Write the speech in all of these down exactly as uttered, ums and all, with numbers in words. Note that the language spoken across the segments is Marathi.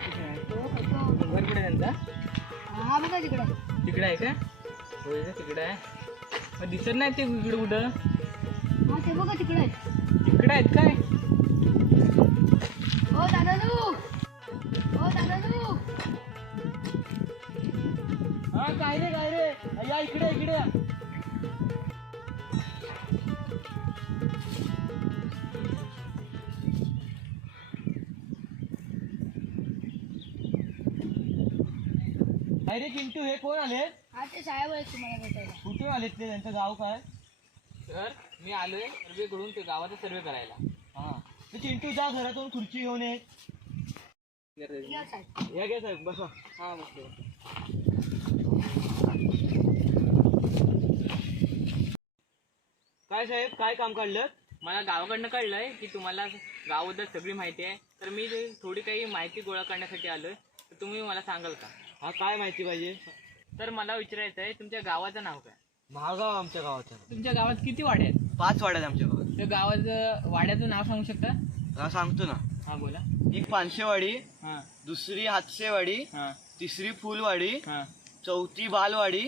घर कुठे त्यांचा? हा बघा तिकडे. तिकडे आहे का? होय का तिकडे आहे? मग दिसत नाही ते इकडे कुठं? हा ते बघा तिकडे आहेत. तिकडे आहेत काय? हो दादानू, हो दादानू. हा काय रे काय रे या इकडे इकडे या. काय रे चिंटू हे कोण आले? हा ते साहेब आहेत तुम्हाला भेटायला. कुठे आलेत ते? त्यांचं गाव काय? सर मी आलोय सर्वे करून ते गावाचा सर्वे करायला. हा ते चिंटू जा घरातून खुर्ची घेऊन ये. या साहेब. या घ्या साहेब बसा. हा मस्त. काय साहेब काय काम काढलं? मला गावाकडनं कळलंय की तुम्हाला गावाबद्दल सगळी माहिती आहे, तर मी थोडी काही माहिती गोळा करण्यासाठी आलोय. तर तुम्ही मला सांगाल का? हा काय माहिती पाहिजे? तर मला विचारायचं आहे तुमच्या गावाचं नाव काय? महागाव आमच्या गावाचं. तुमच्या गावात किती वाड्या आहेत? पाच वाड्या आहेत आमच्या गावात. त्या गावाचं वाड्याचं नाव सांगू शकता? हा सांगतो ना. हा बोला. एक पानशेवाडी, हा दुसरी हातशेवाडी, हा तिसरी फुलवाडी, हा चौथी बालवाडी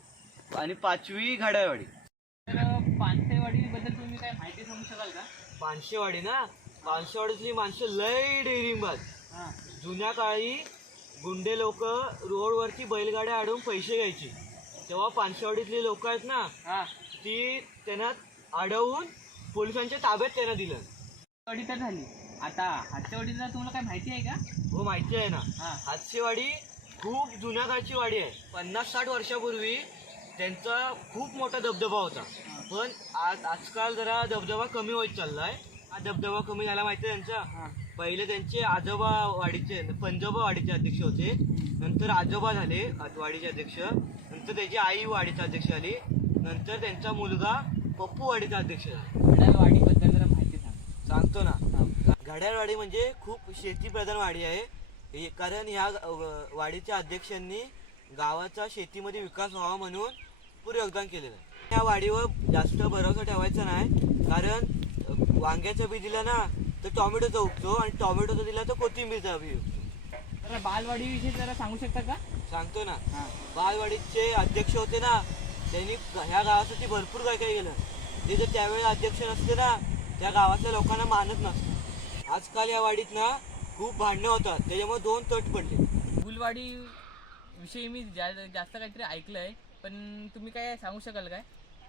आणि पाचवी घड्याळवाडी. तर पानशेवाडी बद्दल तुम्ही काय माहिती सांगू शकाल का? पानशेवाडी ना, पानशेवाडीतली माणसं लय डेअरिंगबाज. हा जुन्या काळी गुंडे लोक रोडवरती बैलगाड्या अडवून पैसे घ्यायची, तेव्हा पानशेवाडीतली लोक आहेत ना, हा ती त्यांना अडवून पोलिसांच्या ताब्यात त्यांना दिलं. वाडी तर झाली, आता हातशेवाडीला तुम्हाला काय माहिती आहे का? हो माहिती आहे ना. हा हातशेवाडी खूप जुन्या काळची वाडी आहे. पन्नास साठ वर्षापूर्वी त्यांचा खूप मोठा दबदबा होता, पण आज आजकाल जरा दबदबा कमी होत चाललाय. हा दबदबा कमी झाला माहिती आहे त्यांचा. पहिले त्यांचे आजोबा वाडीचे पंजोबा वाडीचे अध्यक्ष होते, नंतर आजोबा झाले वाडीचे अध्यक्ष, नंतर त्याची आई वाडीचा अध्यक्ष झाली, नंतर त्यांचा मुलगा पप्पू वाडीचा अध्यक्ष झाला. घड्याळवाडीबद्दल जरा माहिती सांग. सांगतो ना. घड्याळवाडी म्हणजे खूप शेतीप्रधान वाडी आहे, कारण ह्या वाडीच्या अध्यक्षांनी गावाचा शेतीमध्ये विकास व्हावा म्हणून पुरे योगदान केलेलं आहे. त्या वाडीवर जास्त भरोसा ठेवायचा नाही, कारण वांग्याचं बी दिलं ना तर टॉमॅटोचा उगतो आणि टॉमॅटोचा दिला तर कोथिंबीरचा बी उगतो. तर बालवाडी विषयी जरा सांगू शकता का? सांगतो ना. बालवाडीचे अध्यक्ष होते ना, त्यांनी ह्या गावासाठी भरपूर काय काय केलं. ते जर त्यावेळेला अध्यक्ष नसते ना, त्या गावातल्या लोकांना मानत नसतं. आजकाल या वाडीत ना खूप भांडणं होतात, त्याच्यामुळे दोन तट पडले. फुलवाडी विषयी मी जा जास्त काहीतरी ऐकलंय, पण तुम्ही काय सांगू शकाल काय?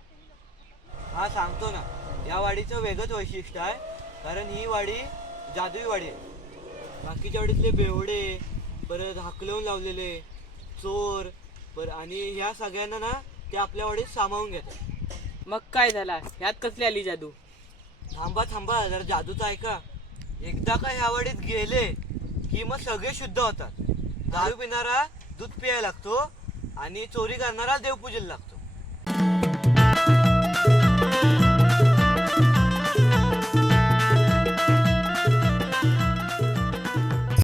हा सांगतो ना. या वाडीचं वेगळंच वैशिष्ट्य आहे, कारण ही वाडी जादुई वाडी आहे. बाकीच्या वाडीतले बेवडे, परत हाकलवून लावलेले चोर, पर आणि ह्या सगळ्यांना ना ते आपल्या वाडीत सामावून घेतात. मग काय झाला? ह्यात कसली आली जादू? थांबा थांबा जरा जादूचं ऐका. एकदा का ह्या वाडीत गेले की मग सगळे शुद्ध होतात. दारू पिणारा दूध प्यायला लागतो आणि चोरी करणारा देवपूजेला लागतो.